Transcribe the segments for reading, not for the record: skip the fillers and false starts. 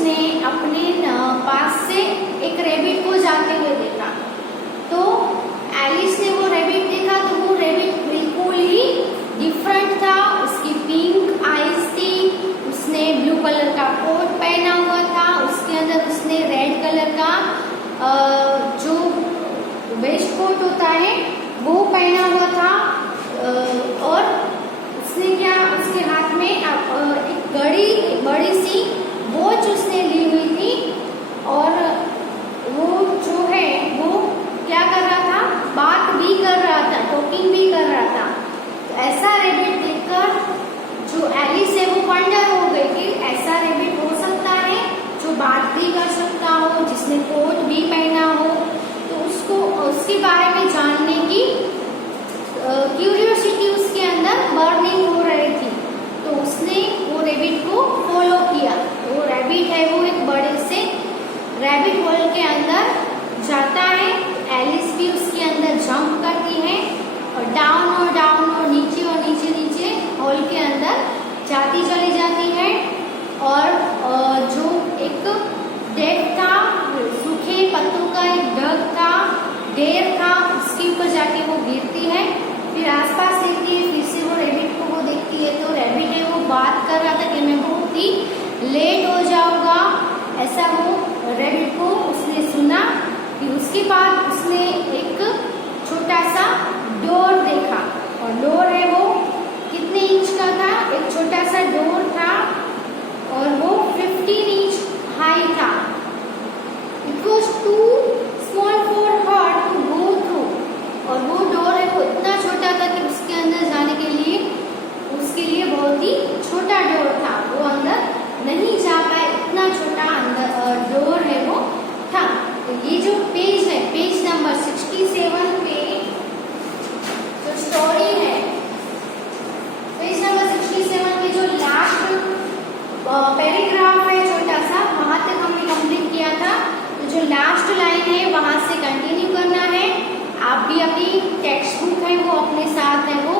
उसने अपने पास से एक रैबिट को जाते हुए देखा। तो एलिस ने वो रैबिट देखा तो वो रैबिट बिल्कुल ही डिफरेंट था। उसकी पिंक आईज थी, उसने ब्लू कलर का कोट पहना हुआ था, उसके अंदर उसने रेड कलर का जो वेस्ट कोट होता है वो पहना हुआ था। और उसने क्या, उसके हाथ में एक बड़ी सी वॉच उसने ली हुई थी। और वो जो है वो क्या कर रहा था, बात भी कर रहा था, टॉकिंग भी कर रहा था। तो ऐसा रैबिट देखकर जो एलिस है वो वंडर हो गई कि ऐसा रैबिट हो सकता है जो बात भी कर सकता हो, जिसने कोट भी पहना हो। तो उसको उसके बारे में जानने की क्यूरियोसिटी उसके अंदर बर्निंग हो रही थी। तो उसने वो रैबिट को फॉलो किया। तो वो रैबिट है वो एक बड़े से रैबिट होल के अंदर जाता है। एलिस भी उसके अंदर जंप करती है और डाउन और नीचे होल के अंदर जाती चली जाती है। और जो एक डेक था, सूखे पत्तों का एक डग था, ढेर था, उसके ऊपर जाके वो गिरती है। फिर आसपास देखती है, फिर से वो रैबिट को वो देखती है। तो रैबिट है वो बात कर रहा था कि मैं बहुत ही लेट हो जाऊंगा, ऐसा वो रैबिट को उसने सुना। फिर उसके बाद उसने एक छोटा सा डोर देखा। और डोर है वो कितने इंच का था, एक छोटा सा डोर था और वो 15 इंच हाई था। It was too small for her to go through. और वो डोर है वो इतना छोटा था कि उसके अंदर जाने के लिए उसके लिए बहुत ही छोटा डोर था, वो अंदर नहीं जा पाए, इतना छोटा अंदर डोर है वो था। तो ये जो पेज है, पेज नंबर 67 पे जो स्टोरी है, पेज नंबर 67 पे जो लास्ट पैराग्राफ है छोटा सा, वहां तक हमने कंप्लीट किया था। तो जो लास्ट लाइन है वहां से कंटिन्यू करना है। आप भी अपनी टेक्स्ट बुक है वो अपने साथ है वो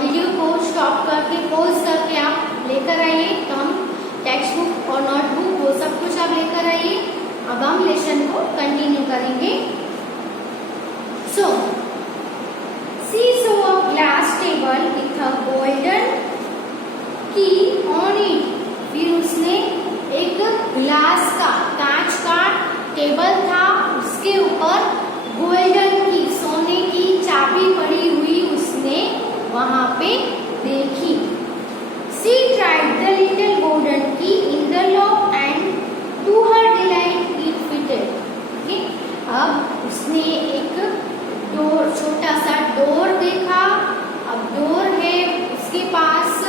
वीडियो को स्टॉप करके पॉज करके आप लेकर आइए। तो हम टेक्स्ट बुक और नोटबुक वो सब कुछ आप लेकर आइए। अब हम लेसन को कंटिन्यू करेंगे। So she saw a glass table with a golden की ऑन इट। फिर उसने एक ग्लास का, कांच का टेबल था, उसके ऊपर गोल्डन की, सोने की चाबी पड़ी हुई उसने वहां पे देखी। She tried the little golden key in the lock and to her delight it fitted. Okay? अब उसने एक डोर, छोटा सा डोर देखा। अब डोर है उसके पास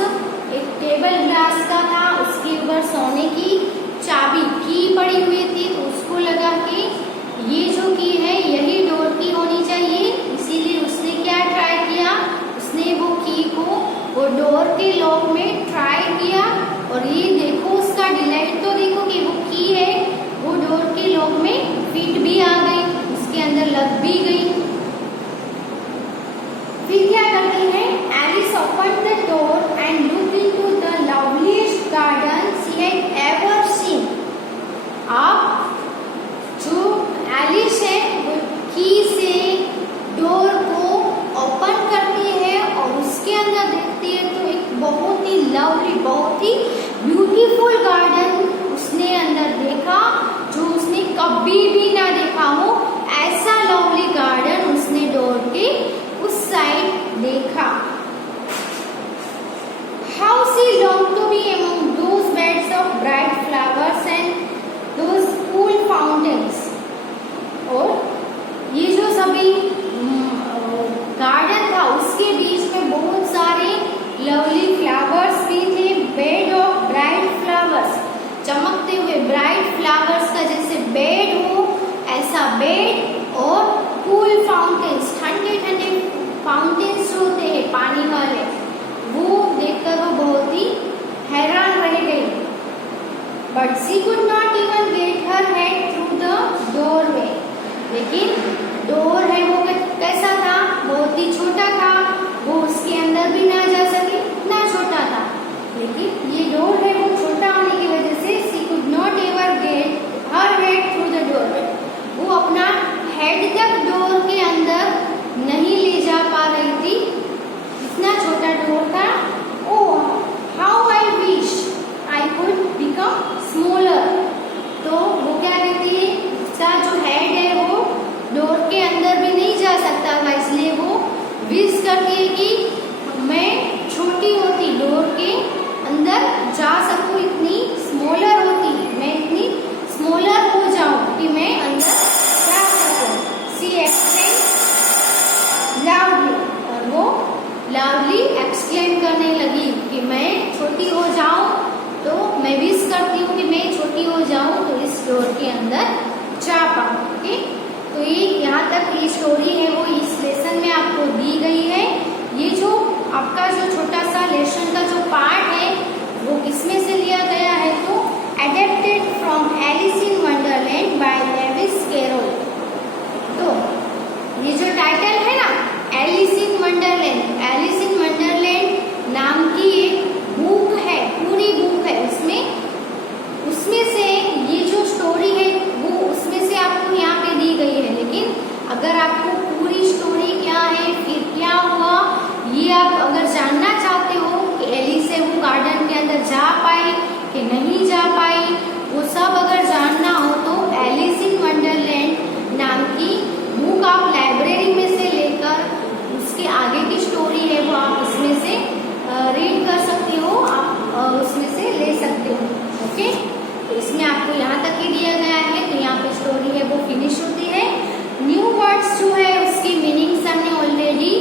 एक टेबल ग्लास का था, उसके ऊपर सोने की चाबी की पड़ी हुई थी। तो उसको लगा कि ये जो की है यही डोर की होनी चाहिए। इसीलिए उसने क्या ट्राई किया, उसने वो की को वो डोर के लॉक में ट्राई किया। और ये देखो उसका डिलाइट तो देखो कि वो की है वो डोर के लॉक में फिट भी आ गई, उसके अंदर लग भी गई। फिर क्या करती है, Alice open the door and look into the loveliest garden she had ever seen. अब जो एलिस है वो की से डोर को ओपन करती है और उसके अंदर देखती है तो एक बहुत ही लवली, बहुत ही ब्यूटीफुल गार्डन उसने अंदर देखा जो उसने कभी भी ना देखा हो। ऐसा लवली गार्डन उसने डोर के उस साइड देखा। How she longed to be among those beds of bright flowers and those cool fountains. और ये जो सभी गार्डन था उसके बीच में बहुत सारे लवली फ्लावर्स भी थे। बेड ऑफ ब्राइट फ्लावर्स, चमकते हुए ब्राइट फ्लावर्स का जैसे बेड हो ऐसा बेड। और कूल फाउंटेन्स, ठंडे ठंडे फाउंटेन्स जो होते हैं पानी वाले, वो देखकर वो बहुत ही हैरान रह गई। But she could not even get her head through the doorway. लेकिन डोर है वो कैसा था, बहुत ही छोटा था, वो उसके अंदर भी ना जा सके, इतना छोटा था। लेकिन ये डोर है वो छोटा होने की वजह से शी कुड नॉट करती है कि मैं छोटी होती डोर के अंदर जा सकूं, इतनी स्मॉलर होती, मैं इतनी स्मॉलर हो जाऊं कि मैं अंदर जा सकूं। शी एक्सप्लेन लाउडली, और वो लाउडली एक्सप्लेन करने लगी कि मैं छोटी हो जाऊं, तो मैं विश करती हूँ कि मैं छोटी हो जाऊं तो इस डोर के अंदर जा पाऊं। ओके, तो ये यहाँ तक ये स्टोरी है वो इस लेसन में आपको दी गई है। ये जो आपका जो छोटा सा लेसन का जो पार्ट है वो किसमें से लिया गया है, तो adapted from Alice in Wonderland by Lewis Carroll. तो ये जो टाइटल है ना, Alice in Wonderland, Alice in Wonderland नाम की एक बुक है, पूरी बुक है, उसमें से ये जो स्टोरी है वो उसमें से आपको यहाँ पे दी गई है। लेकिन अगर आपको पूरी स्टोरी क्या है, फिर क्या हुआ, ये आप अगर जानना चाहते हो कि एलिस है वो गार्डन के अंदर जा पाई कि नहीं जा पाई, वो सब अगर जानना हो तो एलिस इन वंडरलैंड नाम की बुक आप लाइब्रेरी में से लेकर उसके आगे की स्टोरी है वो आप उसमें से रीड कर सकते हो, आप उसमें से ले सकते हो। ओके, तो इसमें आपको यहाँ तक ही दिया गया है, तो यहाँ पे स्टोरी है वो फिनिश होती है। न्यू वर्ड्स जो है उसकी मीनिंग्स हमने ऑलरेडी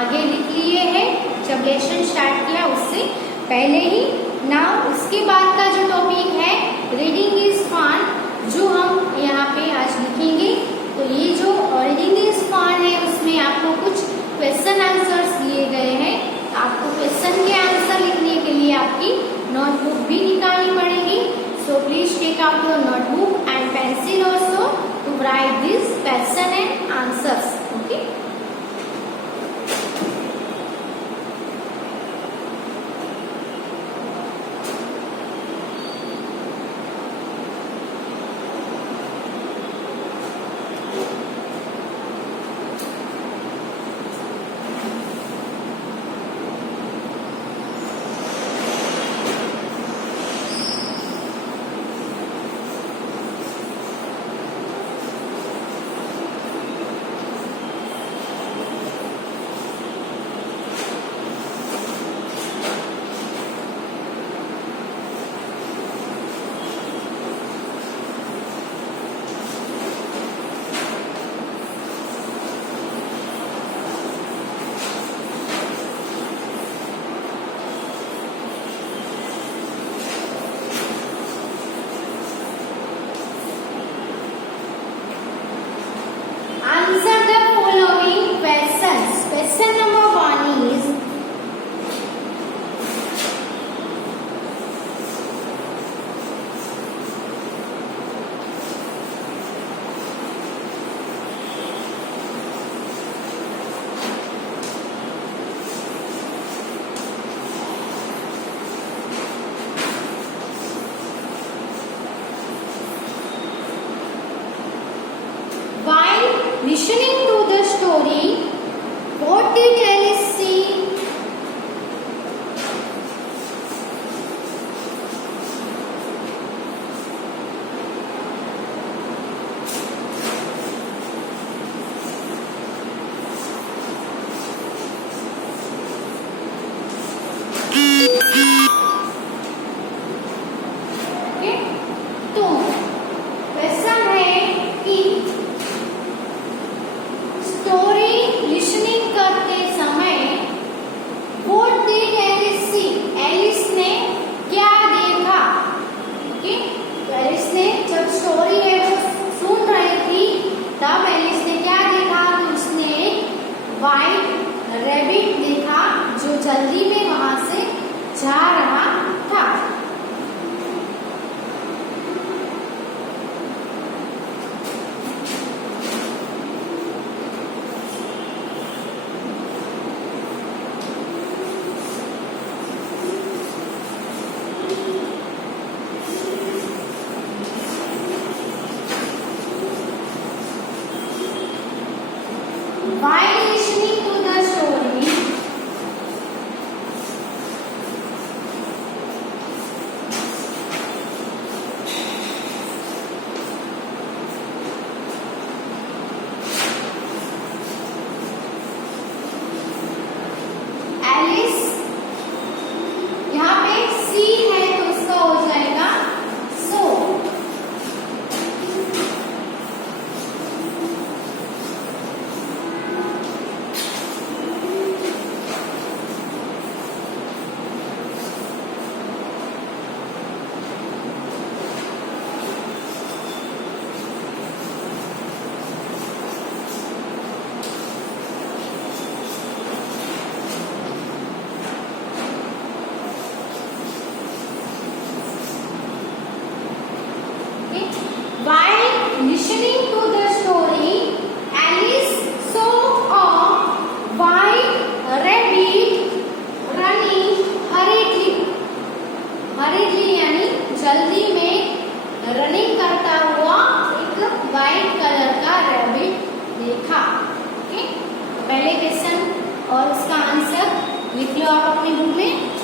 आगे लिख लिए हैं जब लेसन स्टार्ट किया उससे पहले ही। नाउ उसके बाद का जो टॉपिक है रीडिंग इज फन, जो हम यहाँ पे आज लिखेंगे। तो ये जो रीडिंग इज फन है उसमें आपको कुछ क्वेश्चन आंसर्स दिए गए हैं। आपको क्वेश्चन के आंसर लिखने के लिए आपकी नोटबुक भी निकालनी पड़ेगी। So please take out your notebook and pencil also to write this question and answers. Okay. Answer the following questions. Question number 1 is listening to the story, what did Alice see? Okay? तो question है कि story listening करते समय what did Alice see, Alice ने क्या देखा। Okay, Alice ने जब स्टोरी है वो सुन रही थी तब एलिस ने क्या देखा कि उसने एक वाइट रैबिट देखा जो जल्दी में वहां से जा रहा था। While listening to the story, running करता हुआ एक वाइट कलर का रैबिट देखा। ओके, पहले क्वेश्चन और उसका आंसर लिख लो आप अपनी बुक में।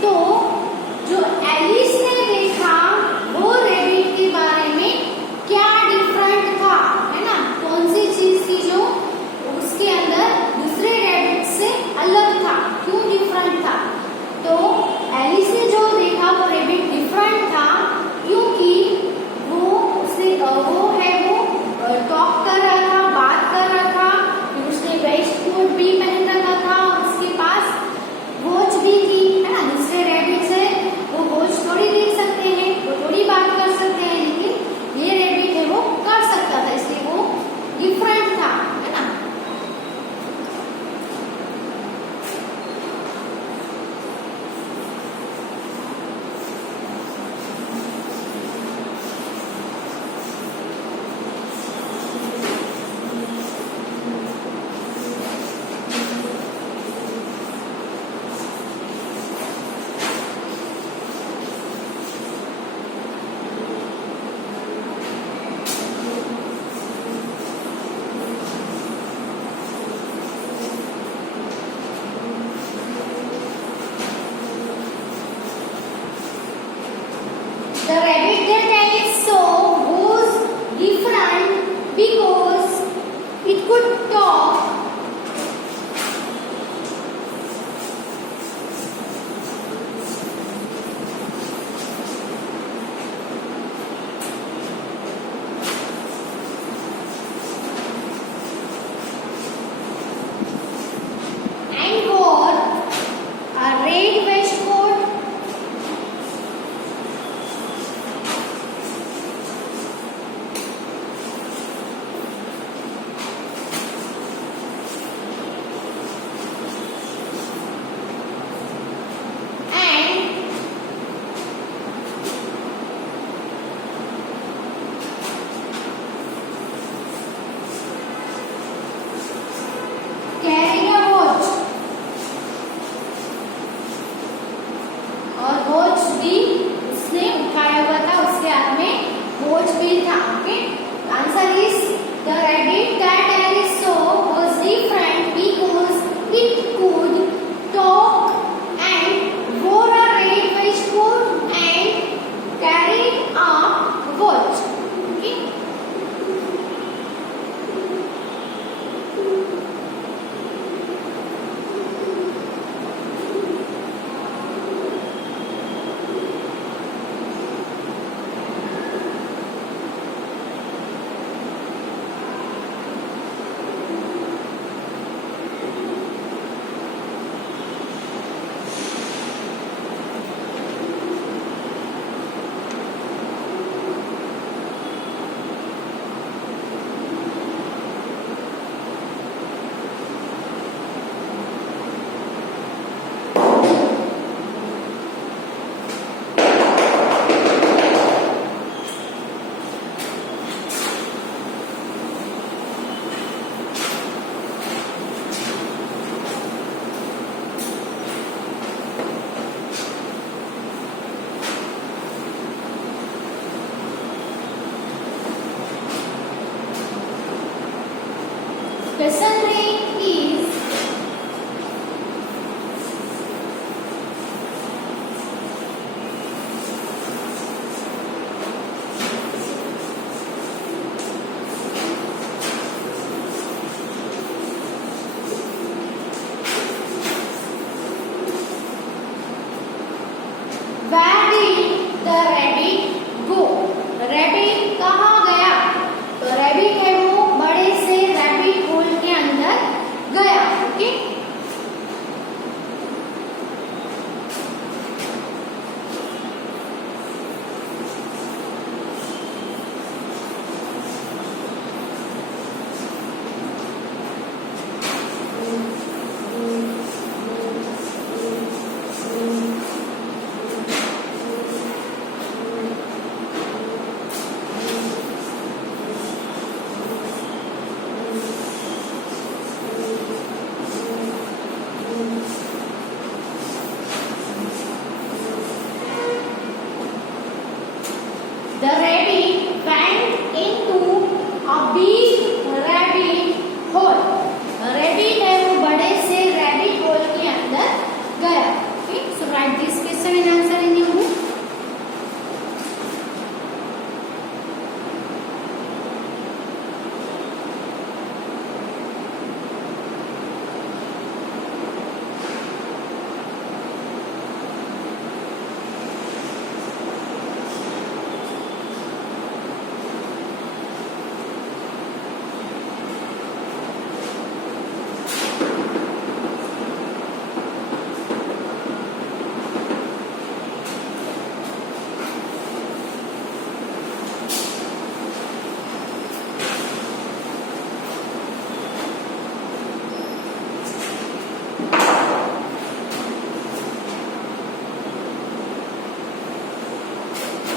तो जो एलिस ने देखा वो रैबिट के बारे में क्या डिफरेंट था, है ना, कौन सी चीज थी जो उसके अंदर दूसरे रैबिट से अलग था, क्यों डिफरेंट था। तो एलिस ने जो देखा वो रैबिट डिफरेंट था क्योंकि वो टॉक कर रहा था, बात कर रहा था, फिर उसने वेस्ट कोट भी पहन रखा था और उसके पास वॉच भी थी, है ना। दूसरे रैबिट से वो वॉच थोड़ी देख सकते हैं, वो थोड़ी बात कर सकते हैं, लेकिन ये रैबिट है वो कर सकता था, इसलिए वो डिफरेंट था, है ना। The rabbit that Alice saw was different because it could talk. And wore a red waistcoat. rate is Where did the rabbit go? Rabbit कहाँ गया? तो rabbit है वो बड़े से rabbit hole के अंदर गया. Okay? The rabbit went into a big rabbit hole. Rabbit है वो बड़े से rabbit hole के अंदर गया. Okay, so write this question and answer in your book.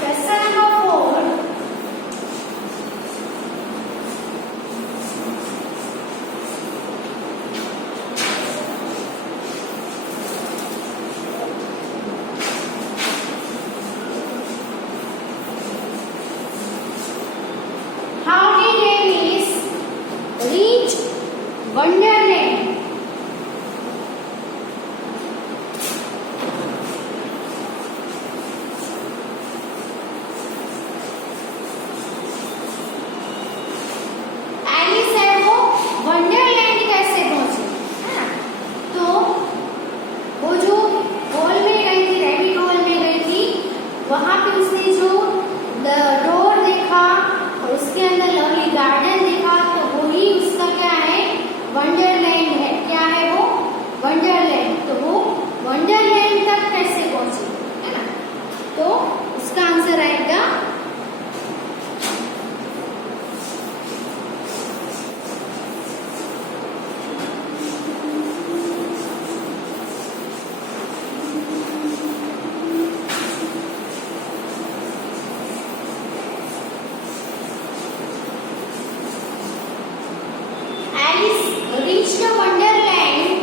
Question number 4. How did Alice reach Wonderland? Alice है वो वंडरलैंड कैसे पहुंची, है ना? तो वो जो हॉल में गई थी, रैबिट हॉल में गई थी, वहां पे उसने जो डोर देखा और उसके अंदर लवली गार्डन देखा, तो वही उसका क्या है, वंडरलैंड है. क्या है वो? वंडरलैंड. तो वो वंडरलैंड तक कैसे पहुंची, है ना? तो उसका आंसर आएगा Alice reached the Wonderland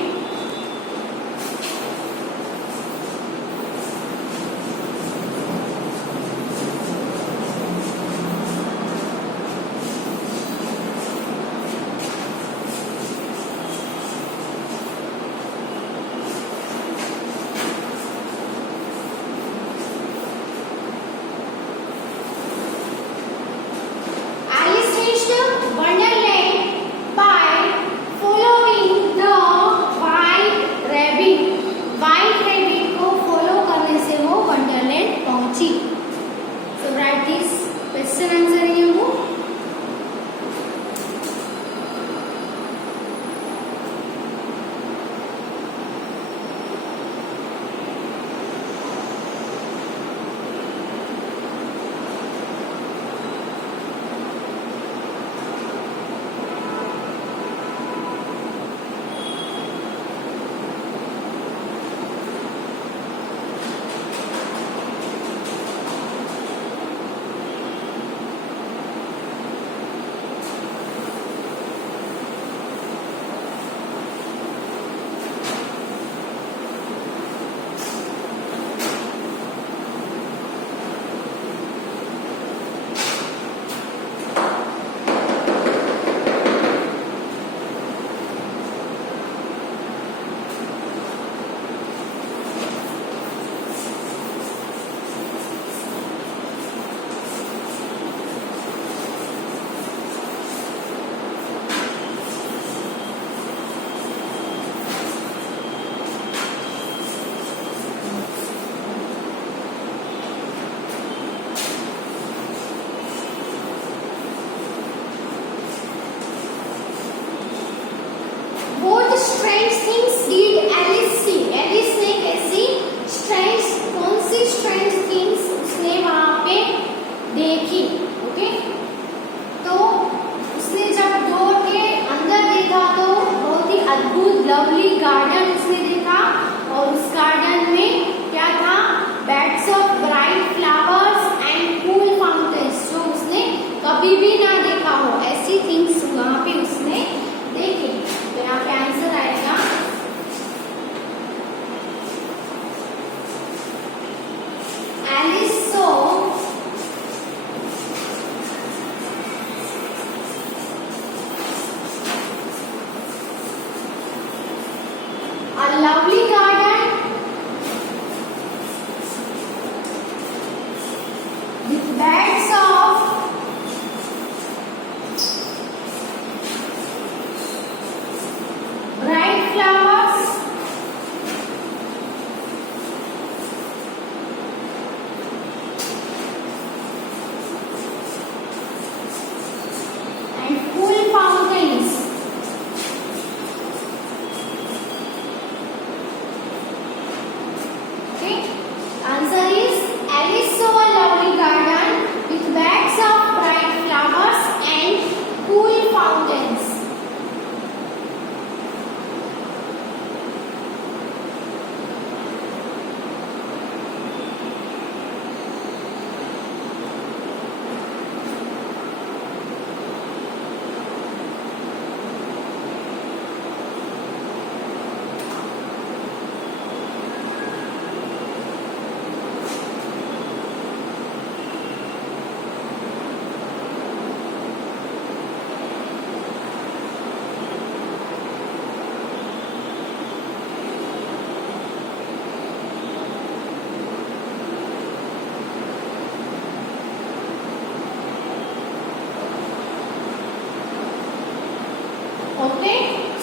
okay,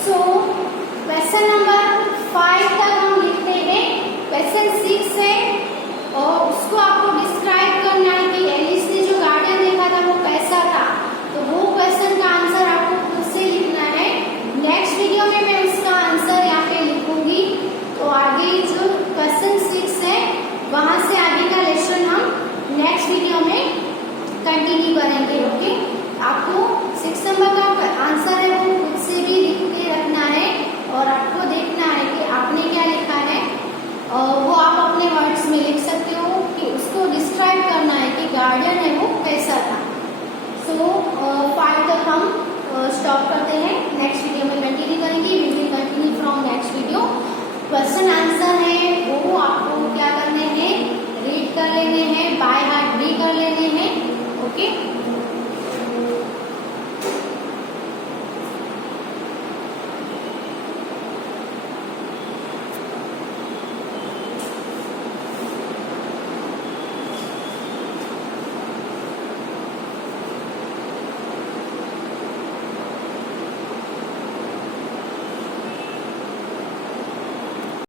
so question number 5 तक हम लिखते हैं। क्वेश्चन 6 है और उसको आपको डिस्क्राइब करना है कि एलिस ने जो गार्डन देखा था वो कैसा था। तो वो क्वेश्चन का आंसर आपको खुद से लिखना है। नेक्स्ट वीडियो में मैं उसका आंसर यहाँ पे लिखूंगी। तो आगे जो क्वेश्चन 6 है वहां से आगे का लेसन हम नेक्स्ट वीडियो में कंटिन्यू करेंगे। ओके, आपको 6 नंबर का आंसर है वो खुद से भी लिख के रखना है और आपको देखना है कि आपने क्या लिखा है। वो आप अपने वर्ड्स में लिख सकते हो कि उसको डिस्क्राइब करना है कि गार्डन है वो कैसा था। सो 5 तक हम स्टॉप करते हैं। नेक्स्ट वीडियो में कंटिन्यू करेंगे। We will continue from next video. Question answer है वो आपको क्या करने हैं, रीड कर लेने हैं, बाय हार्ट भी कर लेने हैं। ओके।